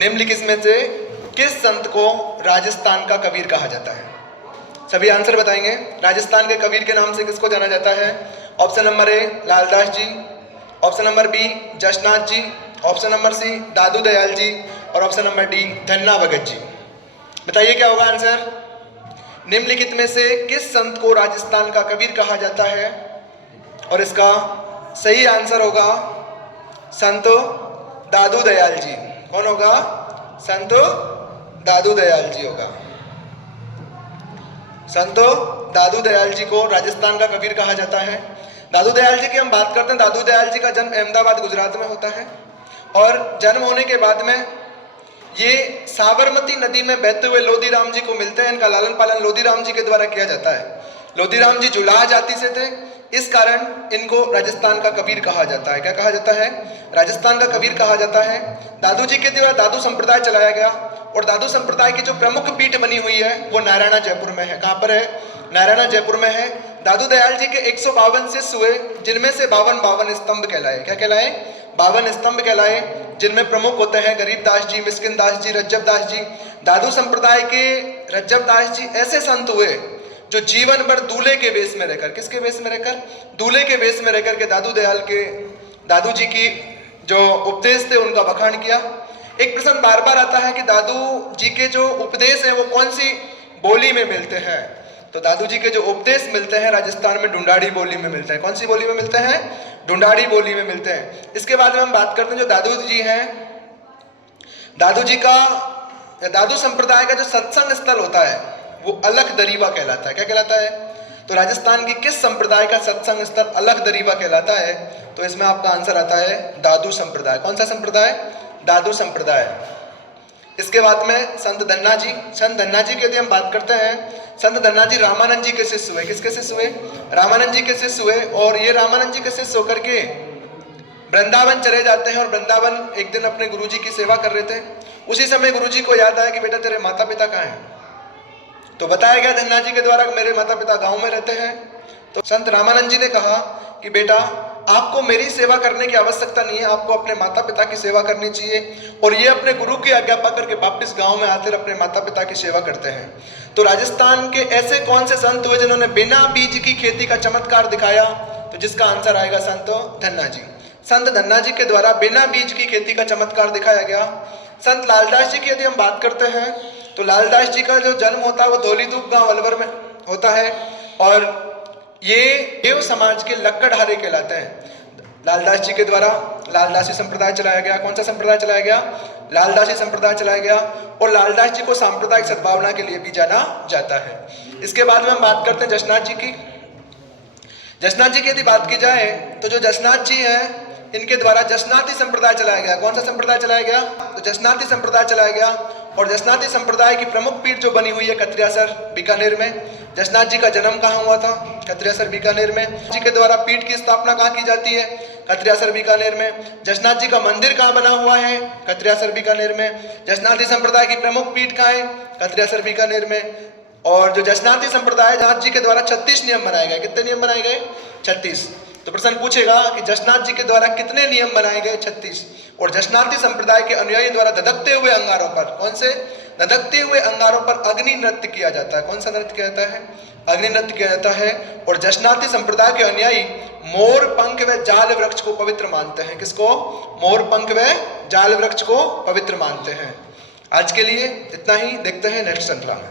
निम्नलिखित में से किस संत को राजस्थान का कबीर कहा जाता है? सभी आंसर बताएंगे। राजस्थान के कबीर के नाम से किसको जाना जाता है? Option number A Laldas ji, option number B Jasnath ji, option number C Dadu Dayal ji और option number D Dhanna Bhagat ji. बताइए क्या होगा आंसर? निम्नलिखित में से किस संत को राजस्थान का कबीर कहा जाता है? और इसका सही आंसर होगा संत दादू दयाल जी। कौन होगा? संत दादू दयाल जी होगा। संत दादू दयाल जी को राजस्थान का कबीर कहा जाता है। दादू दयाल जी की हम बात करते हैं। दादू दयाल जी का जन्म अहमदाबाद गुजरात में होता है और जन्म होने के बाद में ये साबरमती नदी में बहते हुए लोधीराम जी को मिलते हैं। इनका लालन पालन लोधीराम जी के द्वारा किया जाता है। लोधीराम जी जुलाह जाति से थे, इस कारण इनको राजस्थान का कबीर कहा जाता है। क्या कहा जाता है? राजस्थान का कबीर कहा जाता है। दादू जी के द्वारा दादू संप्रदाय चलाया गया और दादू संप्रदाय की जो प्रमुख पीठ बनी हुई है वो नारायणा जयपुर में है। कहाँ पर है? नारायणा जयपुर में है। दादू दयाल जी के 152 शिष्य हुए, जिनमें से 52 स्तंभ कहलाए। क्या कहलाए? 52 स्तंभ कहलाए, जिनमें प्रमुख होते हैं गरीबदास जी, मिस्किन दास जी, रज्जब दास जी। दादू संप्रदाय के रज्जब दास जी ऐसे संत हुए जो जीवन भर दूल्हे के वेश में रहकर, किसके वेश में रहकर? दूल्हे के वेश में रहकर के दादू जी की जो उपदेश थे उनका बखान किया। एक प्रश्न बार बार आता है कि दादू जी के जो उपदेश हैं वो कौन सी बोली में मिलते हैं? तो दादू जी के जो उपदेश मिलते हैं राजस्थान में ढूंढाड़ी बोली में मिलते हैं। कौन सी बोली में मिलते हैं? ढूंढाड़ी बोली में मिलते हैं। इसके बाद में हम बात करते हैं जो दादू जी हैं, दादू जी का दादू संप्रदाय का जो सत्संग स्थल होता है वो अलख दरीवा कहलाता है। क्या कहलाता है? तो राजस्थान की किस संप्रदाय का सत्संग स्थल अलख दरीवा कहलाता है? तो इसमें आपका आंसर आता है दादू संप्रदाय। कौन सा संप्रदाय? दादू संप्रदाय। इसके बाद में संत धन्ना जी। संत धन्ना जी की यदि हम बात करते हैं, संत धन्ना जी रामानंद जी के शिष्य हुए। किसके शिष्य हुए? रामानंद जी के शिष्य हुए और ये रामानंद जी के शिष्य होकर के वृंदावन चले जाते हैं और वृंदावन एक दिन अपने गुरुजी की सेवा कर रहे थे। उसी समय गुरुजी को याद आया कि बेटा तेरे माता पिता कहाँ हैं? तो बताया गया धन्ना जी के द्वारा मेरे माता पिता गांव में रहते हैं। तो संत रामानंद जी ने कहा कि बेटा आपको मेरी सेवा करने की आवश्यकता नहीं है, आपको अपने माता पिता की सेवा करनी चाहिए। और ये अपने गुरु की आज्ञा पाकर के वापिस गांव में आकर अपने माता पिता की सेवा करते हैं। तो राजस्थान के ऐसे कौन से संत हुए जिन्होंने बिना बीज की खेती का चमत्कार दिखाया? तो जिसका आंसर आएगा संत धन्ना जी। संत धन्ना जी के द्वारा बिना बीज की खेती का चमत्कार दिखाया गया। संत लालदास जी की यदि हम बात करते हैं तो लालदास जी का जो जन्म होता है वो धौलीधूप गांव अलवर में होता है और ये देव समाज के लक्कड़हारे कहलाते हैं। लालदास जी के द्वारा लालदासी संप्रदाय चलाया गया। कौन सा संप्रदाय चलाया गया? लालदासी संप्रदाय चलाया गया और लालदास जी को सांप्रदायिक सद्भावना के लिए भी जाना जाता है। इसके बाद में हम बात करते हैं जसनाथ जी की। जसनाथ जी की यदि बात की जाए तो जो जसनाथ जी हैं इनके द्वारा जसनाती संप्रदाय चलाया गया। कौन सा संप्रदाय चलाया गया? तो जसनाती संप्रदाय चलाया गया और जसनाती संप्रदाय की प्रमुख पीठ जो बनी हुई है कत्रियासर बीकानेर में। जसनाथ जी का जन्म कहाँ हुआ था? कत्रियासर बीकानेर में। जी के द्वारा पीठ की स्थापना कहाँ की जाती है? कत्रियासर बीकानेर में। जसनाथ जी का मंदिर कहाँ बना हुआ है? कत्रियासर बीकानेर में। जसनाती संप्रदाय की प्रमुख पीठ कहाँ है? कत्रियासर बीकानेर में। और जो जसनाती संप्रदाय जसनाथ जी के द्वारा 36 नियम बनाए गए। कितने नियम बनाए गए? 36। तो प्रश्न पूछेगा कि जसनाथ जी के द्वारा कितने नियम बनाए गए? 36। और जसनाती संप्रदाय के अनुयायी द्वारा धधकते हुए अंगारों पर, कौन से? धधकते हुए अंगारों पर अग्नि नृत्य किया जाता है। कौन सा नृत्य किया जाता है? अग्नि नृत्य किया जाता है। और जसनाती संप्रदाय के अनुयायी मोर पंख व जाल वृक्ष को पवित्र मानते हैं। किसको? मोर पंख व जाल वृक्ष को पवित्र मानते हैं। आज के लिए इतना ही, देखते हैं नेक्स्ट श्रृंखला में।